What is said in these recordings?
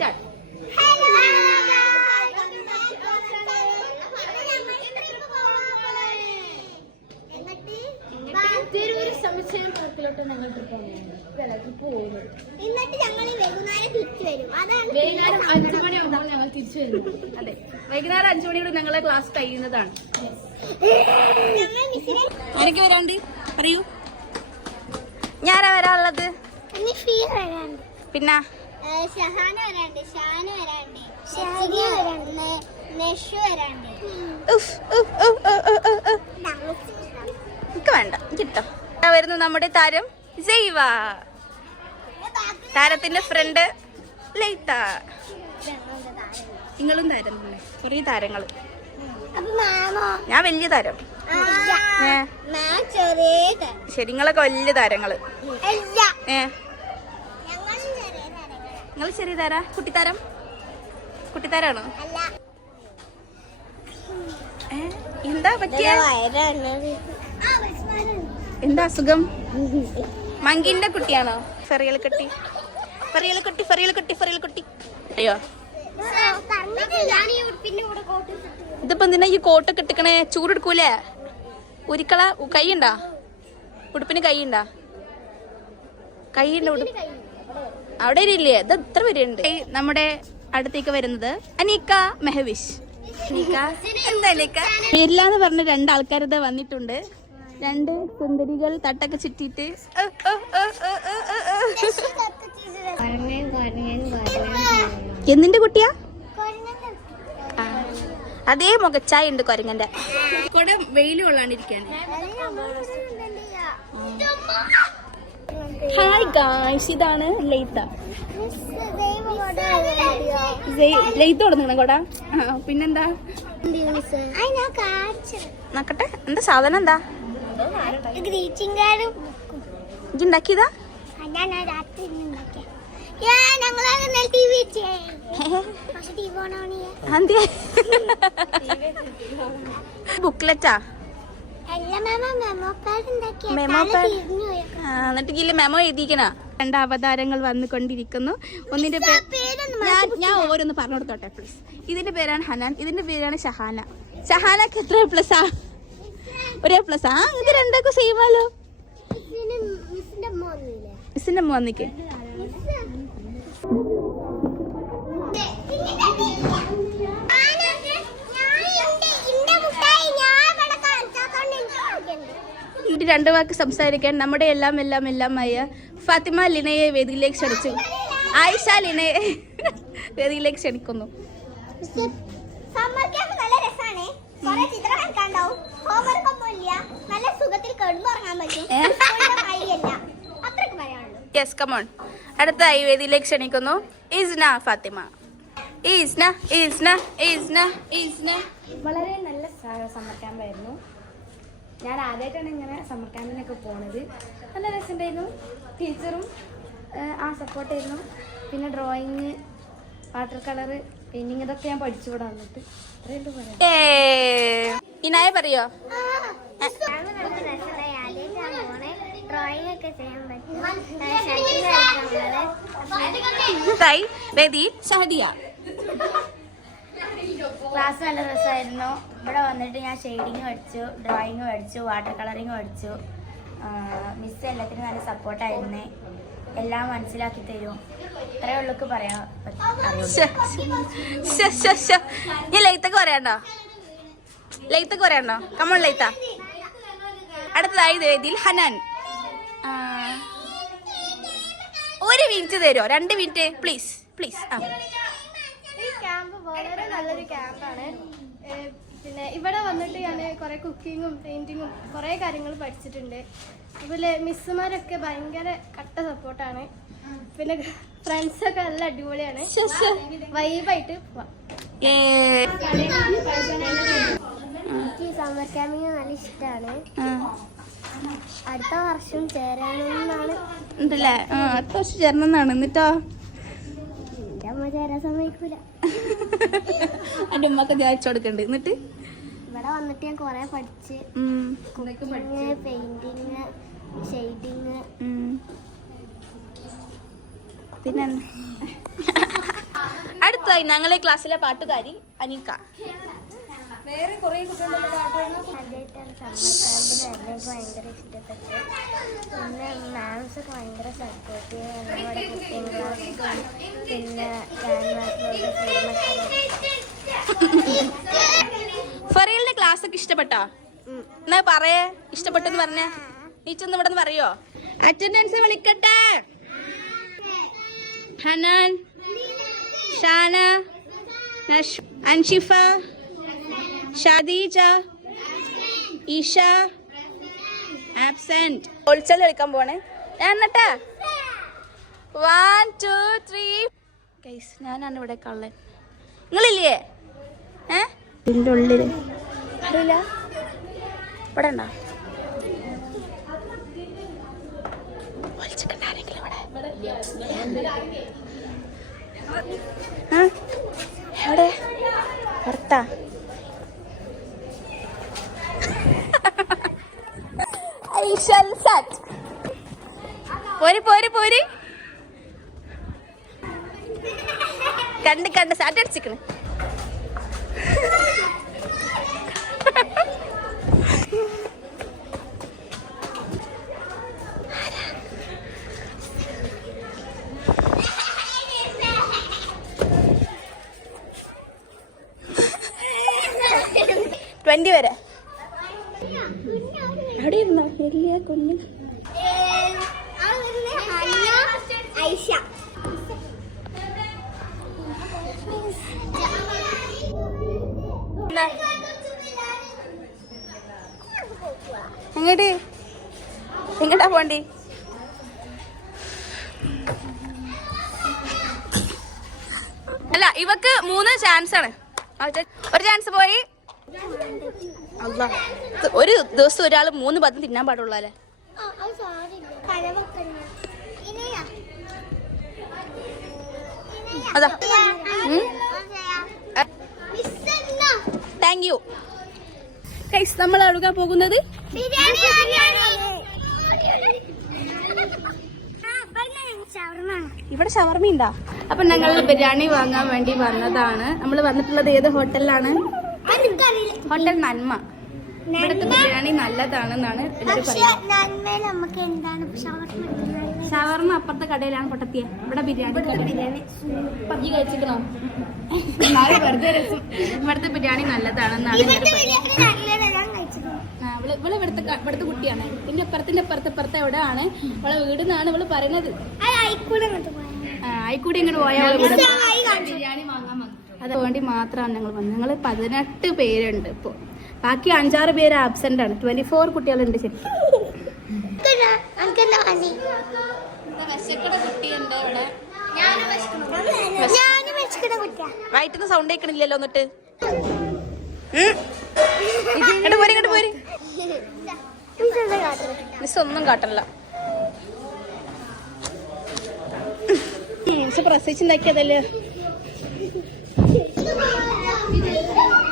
Start. Tirur സമുച്ചയം പാർക്കിലോട്ട് ഞങ്ങൾ trip പോകുന്നത്. എന്നിട്ട് ഞങ്ങൾ വൈകുന്നേരം തിരിച്ചു വരും. വൈകുന്നേരം 5 മണിയാകുമ്പോൾ ഞങ്ങൾ തിരിച്ചു വരും. അതെ, വൈകുന്നേരം 5 മണിയോടെ ഞങ്ങളെ ക്ലാസ് കഴിയുന്നതാണ്. എനിക്ക് വരാണ്ട് പറയൂ. ഞാനാ വരാനുള്ളത്? പിന്നെ ഷഹാന വരാണ്ട്, ഷാന വരാണ്ട്, നെഷു വരാണ്ട്. എനിക്ക് വേണ്ട, കിട്ടോ. വരുന്നു നമ്മുടെ താരം ജൈവ, താരത്തിന്റെ ഫ്രണ്ട് ലൈത്ത. നിങ്ങളും താരം തന്നെ, ചെറിയ താരങ്ങള്. ഞാൻ വലിയ താരം. ശരി, നിങ്ങളൊക്കെ വലിയ താരങ്ങള്. നിങ്ങൾ ചെറിയ താര? കുട്ടിത്താരം? കുട്ടിത്താരാണോ? എന്താ പറ്റിയ? എന്താ അസുഖം? മങ്കിന്റെ കുട്ടിയാണോ? ഫെറിയൽ കെട്ടി, ഫെറിയൽ കെട്ടി, ഫെറിയൽ കെട്ടി, ഫെറിയൽ കെട്ടി. അയ്യോ, ഇതിപ്പോ എന്തിനാ ഈ കോട്ടൊക്കെ ഇട്ടിക്കണേ? ചൂടെടുക്കൂലേ? ഉരുക്കള കൈയുണ്ടാ? ഉടുപ്പിന് കൈയുണ്ടാ? കൈയുണ്ട് ഉടുപ്പ് അവിടെ ഇല്ലേ? ഇത് എത്ര പേരുണ്ട്. നമ്മുടെ അടുത്തേക്ക് വരുന്നത് അനീക്ക മെഹവിഷ്. പേരില്ലാന്ന് പറഞ്ഞ 2 ആൾക്കാരത് വന്നിട്ടുണ്ട്. 2 സുന്ദരികൾ തട്ടൊക്കെ ചുറ്റിട്ട്. എന്തിന്റെ കുട്ടിയാ? അതേ മുഖച്ചായ ഉണ്ട് കൊരങ്ങന്റെ. കൂടെ വെയില് കൊള്ളാണ്ടിരിക്കാൻ. ഹായ് ഗായ്സ്, ഇതാണ് ലൈത്ത. ലൈത്ത കൊടുക്കണം കൊടാ. പിന്നെന്താ നോക്കട്ടെ, എന്താ സാധനം? എന്താ ഉണ്ടാക്കിയതാ? ബുക്ക്ലെറ്റാ? Memo pad. എന്നിട്ട് ഇതില് മെമോ എഴുതിക്കണ. 2 അവതാരങ്ങൾ വന്നുകൊണ്ടിരിക്കുന്നു. ഒന്നിന്റെ പേര് ഞാൻ ഓരോന്ന് പറഞ്ഞു കൊടുത്തോട്ടെ പ്ലീസ്. ഇതിന്റെ പേരാണ് ഹനാൻ, ഇതിന്റെ പേരാണ് ഷഹാന. ഷഹാനക്ക് എത്ര പ്ലസാ? ഒരേ പ്ലസാ? ഇത് 2 സെയിമാലോ? മിസ്സിന്റെ അമ്മ വന്നിക്ക്. ഇത് 2 വാക്ക് സംസാരിക്കാൻ നമ്മുടെ എല്ലാം ആയ ഫാത്തിമ ലിനയെ വേദിയിലേക്ക് ക്ഷണിച്ചു. ആയിഷ ലിനയെ വേദിയിലേക്ക് ക്ഷണിക്കുന്നു. Yes, come on. അടുത്തായി വേദിയിലേക്ക് ക്ഷണിക്കുന്നു ഈസ്ന ഫാത്തിമ. ഈസ്ന, ഈസ്ന, ഈസ്ന, ഈസ്ന. വളരെ നല്ല സമ്മർ ക്യാമ്പായിരുന്നു. ഞാൻ ആദ്യമായിട്ടാണ് ഇങ്ങനെ സമ്മർ ക്യാമ്പിനൊക്കെ പോണത്. നല്ല രസമുണ്ടായിരുന്നു. ടീച്ചറും സപ്പോർട്ടായിരുന്നു. പിന്നെ ഡ്രോയിങ്, വാട്ടർ കളറ്, പെയിന്റിങ്, ഇതൊക്കെ ഞാൻ പഠിച്ചുകൂടെ വന്നിട്ട്. അത്രയുണ്ട് പറയാം. ഇനായ പറയോ? ക്ലാസ് നല്ല രസമായിരുന്നു. ഇവിടെ വന്നിട്ട് ഞാൻ ഷെയ്ഡിങ് പഠിച്ചു, ഡ്രോയിങ് പഠിച്ചു, വാട്ടർ കളറിങ് പഠിച്ചു. മിസ് എല്ലാത്തിനും നല്ല സപ്പോർട്ടായിരുന്നേ. എല്ലാം മനസ്സിലാക്കി തരും. ഇത്രയേ ഉള്ളൂ പറയാൻ ഞാൻ ലൈത്തൊക്കെ പറയാണ്ടോ? ലൈത്തൊക്കെ പറയാണ്ടോ? കമോൺ ലൈത്ത. അടുത്തതായി വേദിയിൽ ഹനാൻ. 1 മിനിറ്റ് തരുമോ? 2 മിനിറ്റ് പ്ലീസ്, പ്ലീസ്. ഈ ക്യാമ്പ് വളരെ നല്ലൊരു ക്യാമ്പാണ്. പിന്നെ ഇവിടെ വന്നിട്ട് ഞാൻ കുറേ കുക്കിങ്ങും പെയിൻറ്റിങ്ങും കുറേ കാര്യങ്ങൾ പഠിച്ചിട്ടുണ്ട്. അതുപോലെ മിസ്സുമാരൊക്കെ ഭയങ്കര കട്ട സപ്പോർട്ടാണ്. പിന്നെ ഫ്രണ്ട്സൊക്കെ നല്ല അടിപൊളിയാണ്. വൈബായിട്ട് പോവാം. എനിക്ക് സമ്മർ ക്യാമ്പിങ് നല്ല ഇഷ്ടമാണ്. അടുത്ത വർഷം ചേരാനെന്നാണ്. ഉണ്ടല്ലേ? അടുത്ത വർഷം ചേരണമെന്നാണ്. എന്നിട്ടോ എൻ്റെ അമ്മ ചേരാൻ സമ്മതിക്കൂല. എൻ്റെ ഉമ്മക്ക് ഞാൻ അയച്ചു കൊടുക്കണ്ട്. എന്നിട്ട് ഇവിടെ വന്നിട്ട് ഞാൻ കൊറേ പഠിച്ച് കുക്കിങ്, പെയിന്റിങ്, ഷെയ്ഡിങ്. പിന്നെ അടുത്തായി ഞങ്ങളെ ക്ലാസ്സിലെ പാട്ടുകാരി അനിക്ക. വേറെ കുറേ കുട്ടികളുടെ പാട്ടുകൾ ആദ്യമായിട്ടാണ് സമ്മർ ക്യാമ്പിൽ എന്നെ ഭയങ്കര ഇഷ്ടപ്പെട്ടു. പിന്നെ മാംസ് ഒക്കെ ഭയങ്കര സപ്പോർട്ടീവ്, നമ്മുടെ കുക്കിംഗ് ക്ലാസ്സും പിന്നെ ഫറീലിന്റെ ക്ലാസ് ഒക്കെ ഇഷ്ടപ്പെട്ടോ? എന്നാ പറയേ, ഇഷ്ടപ്പെട്ടെന്ന് പറഞ്ഞ നീച്ചൊന്ന് ഇവിടെ നിന്ന് പറയോ? അറ്റൻഡൻസ് വിളിക്കട്ടെ. ഹനാൻ, ഷാന, അൻഷിഫ, ഷാദീജ, ഈഷ ആബ്സെന്റ്. ഒളിച്ചൽ കളിക്കാൻ പോണേ ഞാൻ എന്നിട്ടാ. 1 2 3 ഗൈസ്, ഞാനാണ് ഇവിടെ കള്ളൻ. നിങ്ങളില്ലേ? ഇതിൻ്റെ ഉള്ളില് അറിയില്ല, ഇവിടെ ഉണ്ടോ? ഒളിച്ചിട്ടുണ്ടാരെങ്കിലും ഇവിടെ? എവിടെ? പുറത്താ? പോരി കണ്ട് സാറ്റ് അടിച്ചിക്കണ്. വരെ അവിടെ ഇരുന്നോ? വലിയ കുഞ്ഞ് എങ്ങോട്ടാ പോണ്ടി? അല്ല, ഇവക്ക് 3 ചാൻസ് ആണ്. ഒരു ചാൻസ് പോയി. ഒരു ദിവസം ഒരാൾ 3 പദം തിന്നാൻ പാടുള്ളൂ അല്ലേ? അതാ, താങ്ക് യു. നമ്മൾ അടുക്കാൻ പോകുന്നത് ഇവിടെ ഷവർമ ഉണ്ടാ. അപ്പൊ ഞങ്ങൾ ബിരിയാണി വാങ്ങാൻ വേണ്ടി വന്നതാണ്. നമ്മൾ വന്നിട്ടുള്ളത് ഏത് ഹോട്ടലിലാണ്? ഹോട്ടൽ നന്മ. ഇവിടുത്തെ ബിരിയാണി നല്ലതാണെന്നാണ് എല്ലാവരും പറയുന്നത്. ഷവർമ അപ്പുറത്തെ കടയിലാണ് പൊട്ടത്തിയ. ഇവിടെ ബിരിയാണി കഴിച്ചിക്കണോ? വെറുതെ രസം. ഇവിടുത്തെ ബിരിയാണി നല്ലതാണെന്നാണ് ഇവള് ഇവിടുത്തെ കുട്ടിയാണ്. പിന്നെ അപ്പുറത്തെ എവിടെയാണ് ഇവളെ വീട് എന്നാണ് ഇവള് പറയുന്നത്. ആയിക്കൂടി ഇങ്ങോട്ട് പോയാൽ ബിരിയാണി വാങ്ങാൻ വന്നു. അതുവേണ്ടി മാത്രമാണ് ഞങ്ങൾ വന്നത്. ഞങ്ങൾ 18 പേരുണ്ട്. ഇപ്പോൾ ബാക്കി 5-6 പേര് ആബ്സെന്റ് ആണ്. 24 കുട്ടികളുണ്ട് ശരിക്കും. വയറ്റുന്ന സൗണ്ട് കേൾക്കണില്ലല്ലോ. എന്നിട്ട് ഇങ്ങോട്ട് പോര്. മിസ് ഒന്നും കാട്ടല്ല. പ്രസവിച്ചുണ്ടാക്കിയതല്ലേ.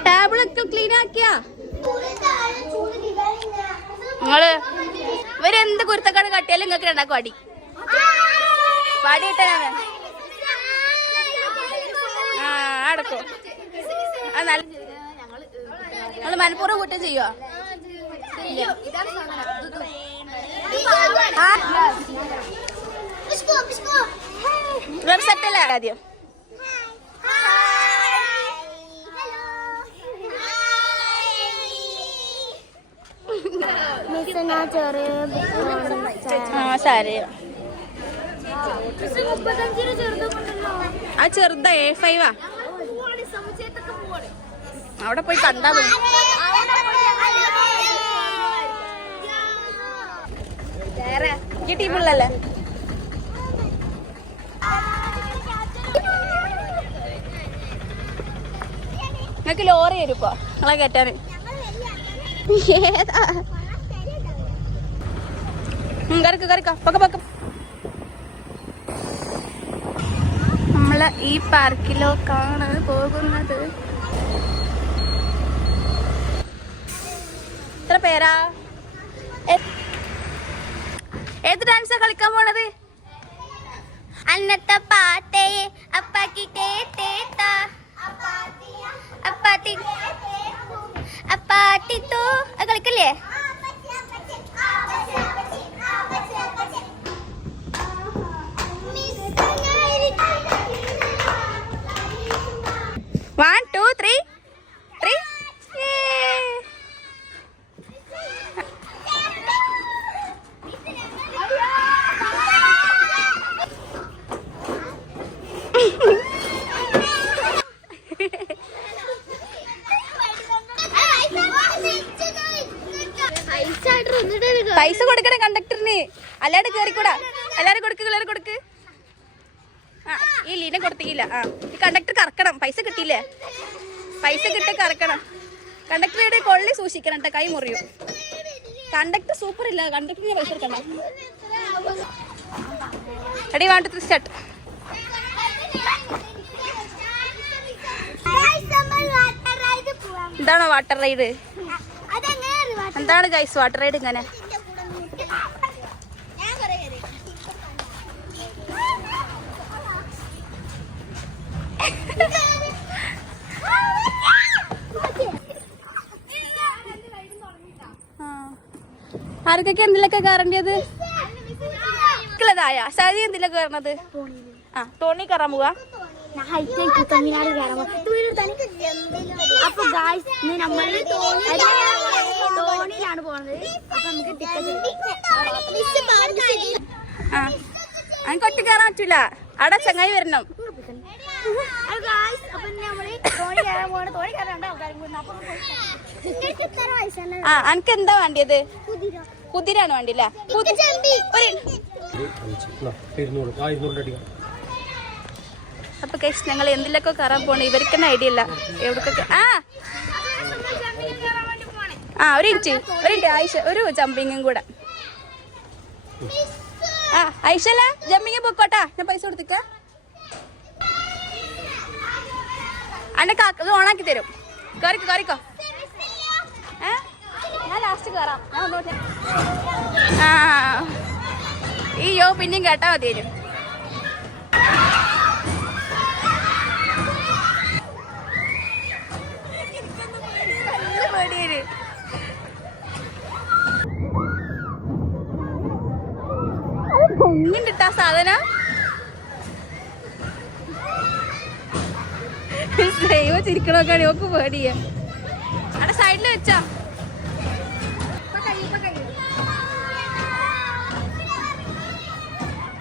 ടേബിളൊക്കെ ക്ലീൻ ആക്കിയാ നിങ്ങള്? ഇവരെന്ത് കുരുത്തക്കാട് കാട്ടിയാലും നിങ്ങൾക്ക് 2 അടി പാടിയിട്ടാണ്. അടക്കോ? ഞങ്ങള് മനഃപൂർവ്വം കുറ്റം ചെയ്യുവോ? സെറ്റല്ലേ ആദ്യം? ആ ചെറുതാ A5 അവിടെ പോയി കണ്ടാ മതി. ഈ ടീമുള്ളല്ലേ? നിങ്ങൾക്ക് ലോറി വരുപ്പോ നിങ്ങളെ കയറ്റാന്. ഏതാ കറിക്ക പക്ക. നമ്മള് ഈ പാർക്കിലേക്കാണ് പോകുന്നത്. എത്ര പേരാ? ഏത് ഡാൻസാ കളിക്കാൻ പോണത്? അന്നത്തെ പാട്ടേ അപ്പാക്കി കളിക്കല്ലേ? One, two, three. Yay. പൈസ കൊടുക്കണേ കണ്ടക്ടറിന്, അല്ലാണ്ട് കേറിക്കൂടാ. എല്ലാരും കൊടുക്ക്. ആ ഈ ലീനെ കൊടുത്തില്ല. ആ ഈ കണ്ടക്ടർ കറക്കണം, പൈസ കിട്ടിയില്ലേ? പൈസ കിട്ടി കറക്കണം. കണ്ടക്ടറുടെ കൊള്ളി സൂക്ഷിക്കണം കേട്ടോ, കൈ മുറിയും. കണ്ടക്ടർ സൂപ്പർ ഇല്ല, കണ്ടക്ടറിന് പൈസ എടുക്കണ്ട. Ready 1 2 3 start. എന്താണോ വാട്ടർ റൈഡ്? എന്താണ് ഗൈസ് വാട്ടർ റൈഡ്? ഇങ്ങനെ ആർക്കൊക്കെ എന്തിലൊക്കെ കയറേണ്ടത്? സതി എന്തിലൊക്കെ കയറണത്? ആ തോണി കയറാൻ പോവാ. അപ്പൊ ഗായ്സ് നമ്മൾ തോണിയിലാണ് പോണത്. അപ്പൊ നമുക്ക് ആ എനിക്ക് ഒറ്റ കയറാൻ പറ്റൂല, അവിടെ ചങ്ങായി വരണം. ആ എനിക്ക് എന്താ വേണ്ടിയത്? കുതിരാണ് വേണ്ടില്ല. അപ്പൊ കഴിച്ച് ഞങ്ങൾ എന്തിലൊക്കെ കയറാൻ പോണേ, ഇവർക്കെന്നെ ഐഡിയ ഇല്ല എവിടേക്കൊക്കെ. ആ ഒരു മിനിറ്റ് ആയിഷ, ഒരു ജമ്പിങ്ങും കൂടെ. ആ ഐഷല്ല ജമ്പിങ് പൊക്കോട്ടാ, ഞാൻ പൈസ കൊടുത്തിക്ക. അന്റെ ഇത് ഓണാക്കി തരും. കയറിക്കോ. ഞാൻ ലാസ്റ്റ് കയറാം. ആ ഈയോ പിന്നെയും കേട്ടാ മതിയേനും. പൊങ്ങിണ്ടിട്ടാ സാധനം. ചിരിക്കണോക്കാണ് ഓക്ക് പേടിയ. അവിടെ സൈഡില് വെച്ചാ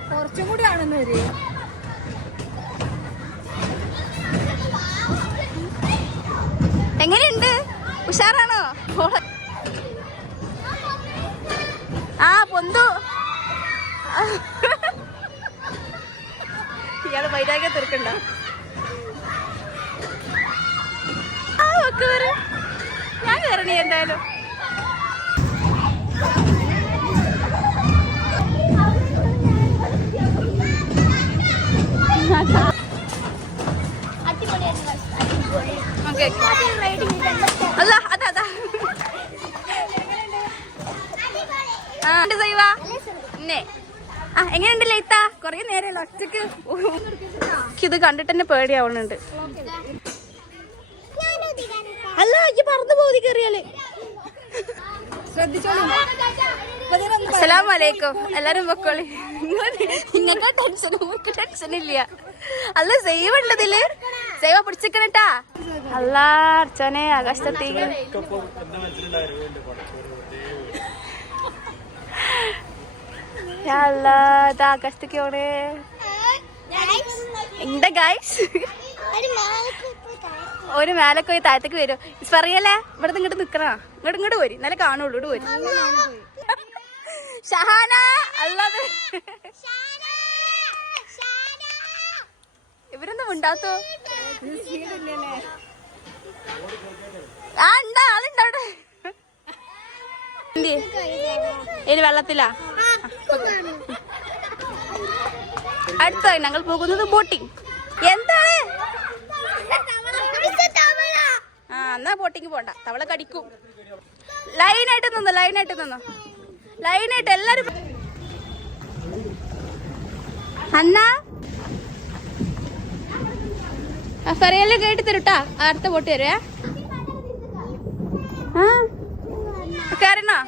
കുറച്ചും കൂടി ആണെന്നവര്. എങ്ങനെയുണ്ട്? ഉഷാറാണോ? ആ പൊന്തു. ഇയാള് വൈരാഗ്യം തീർക്കണ്ട. ഞാൻ കയറണി എന്തായാലും. അല്ല അതാ എങ്ങനെയുണ്ടല്ലേ ഇത്ത? കൊറേ നേരമല്ല ഒറ്റക്ക്. ഇത് കണ്ടിട്ട് തന്നെ പേടിയാവുന്നുണ്ട്. അല്ല ഈ പറന്നു പോയി കയറിയാല്. അസ്സലാമലൈക്കും. എല്ലാരും പൊക്കോളി. ഇങ്ങനത്തെ ടെൻഷൻ ഊർക്ക് ടെൻഷൻ ഇല്ല. അല്ല സേവ് ഉണ്ടതില്, സേവ പിടിച്ചിക്കണട്ടാ. അല്ലാ അർച്ചനെ ആകാശത്തേക്ക് ആകാശത്തേക്ക് ഓണേ. എന്താ ഗൈസ്, ഒരു മേലൊക്കെ പോയി താഴത്തേക്ക് വരും. പറയല്ലേ ഇവിടെ ഇങ്ങോട്ട് നിക്കണ, ഇങ്ങോട്ട് പോരി, എന്നാലേ കാണുള്ളൂ. ഇങ്ങോട്ട് പോരി. ഷഹാന അല്ലാതെ ഇവരൊന്നും ഉണ്ടാത്തോ? ആ ഉണ്ടാ ആളുണ്ട് അവിടെ. ഇനി വെള്ളത്തിലാ. അടുത്തായി ഞങ്ങൾ പോകുന്നത് ബോട്ടിങ്. എന്താണ്? ആ എന്നാ ബോട്ടിങ് പോണ്ട, തവള കടിക്കും. ലൈനായിട്ട് നിന്നോ എല്ലാരും. അന്നാ ഫെറിയെല്ലാം കേട്ടി തരൂട്ടാ. അടുത്ത ബോട്ട് തരുവേ. ആ കാരണോ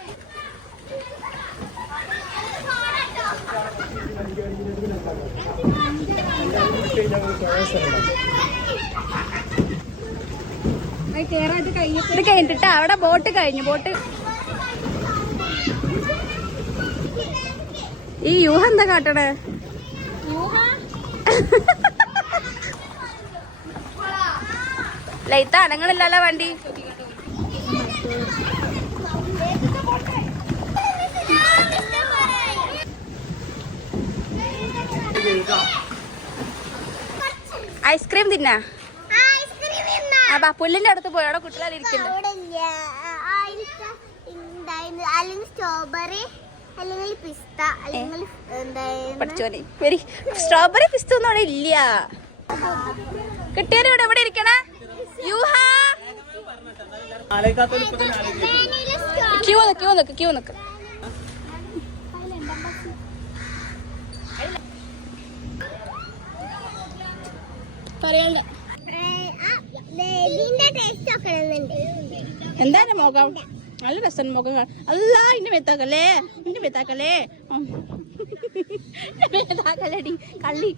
ഇത് കഴിഞ്ഞിട്ടാ അവിടെ ബോട്ട് കഴിഞ്ഞു. ബോട്ട് ഈ യൂഹ എന്താ കാട്ടണേ? ലൈത്ത അനങ്ങളില്ലല്ലോ വണ്ടി. ഐസ്ക്രീം തിന്നാ? പുല്ലിന്റെ അടുത്ത് പോയി അവിടെ കുട്ടികളെ ഇരിക്കുന്നു. സ്ട്രോബെറി അല്ലെങ്കിൽ പിസ്ത അല്ലെങ്കിൽ പഠിച്ചോനെ വരി. സ്ട്രോബെറി പിസ്ത ഒന്നും അവിടെ ഇല്ല. കിട്ടിയാലും ഇവിടെ എവിടെ ഇരിക്കണ? ക്യൂ നിക്ക്. പറയണ്ടേ എന്താണ് മുഖം? നല്ല രസം മുഖം. അല്ല ഇന്റെ മെത്താക്കല്ലേ, ഇന്റെ മെത്താക്കല്ലേ, മെത്താക്കല്ലേടി കള്ളി.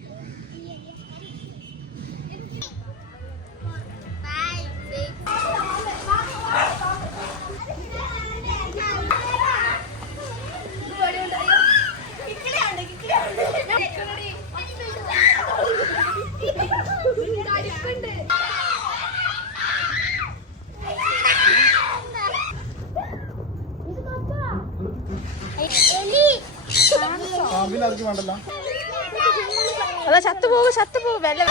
അതാ ചത്തുപോകും വെള്ളം.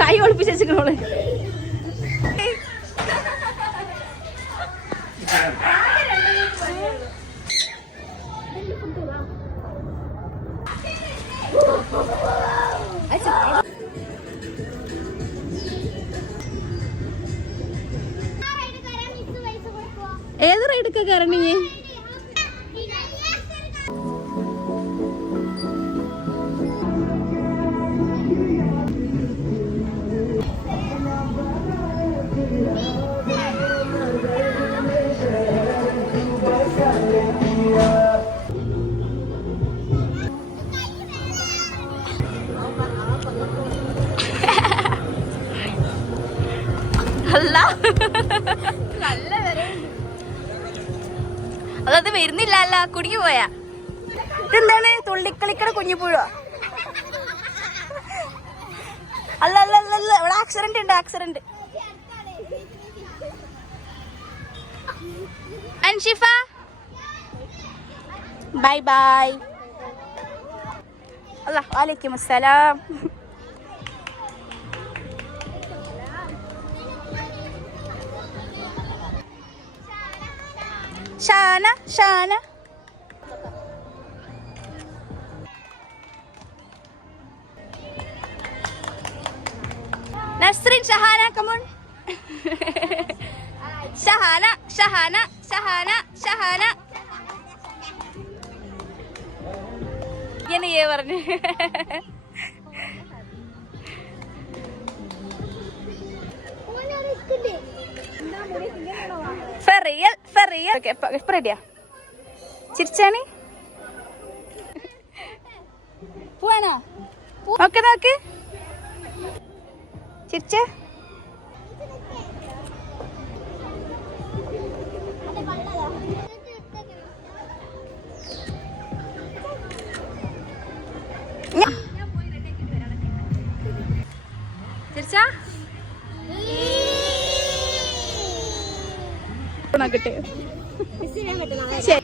കൈ ഒളിപ്പിച്ചോളെ. ഏത് റൈഡൊക്കെ കയറണേ? അതത് വരുന്നില്ല. അല്ല കുടുങ്ങി പോയാ. ഇതെന്താണ് തുള്ളിക്കളിക്കട കുഞ്ഞിപ്പുഴ? അല്ല അല്ല അല്ല അല്ല ഇവിടെ ആക്സിഡന്റ് ഉണ്ട്. ആക്സിഡന്റ്. Anshifa bye bye. അല്ല വലൈക്കും അസ്സലാം. ഷാന നസ്രീൻ ഷഹാന കമോൺ. ഷഹാന ഇങ്ങനെ പറഞ്ഞു. ചിരിച്ചാണി പോവാണോ? നോക്ക് ചിരിച്ച. ചിരിച്ച ശരി.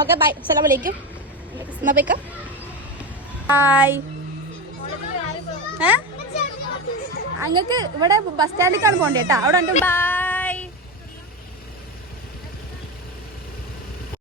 Okay bye. അസ്സലാമു അലൈക്കും. എന്നാ പോയിക്കാം. ഹായ്. അങ്ങക്ക് ഇവിടെ ബസ് സ്റ്റാൻഡിലേക്കാണ് പോകണ്ടേ കേട്ടോ. അവിടെ ഉണ്ട്. ബൈ.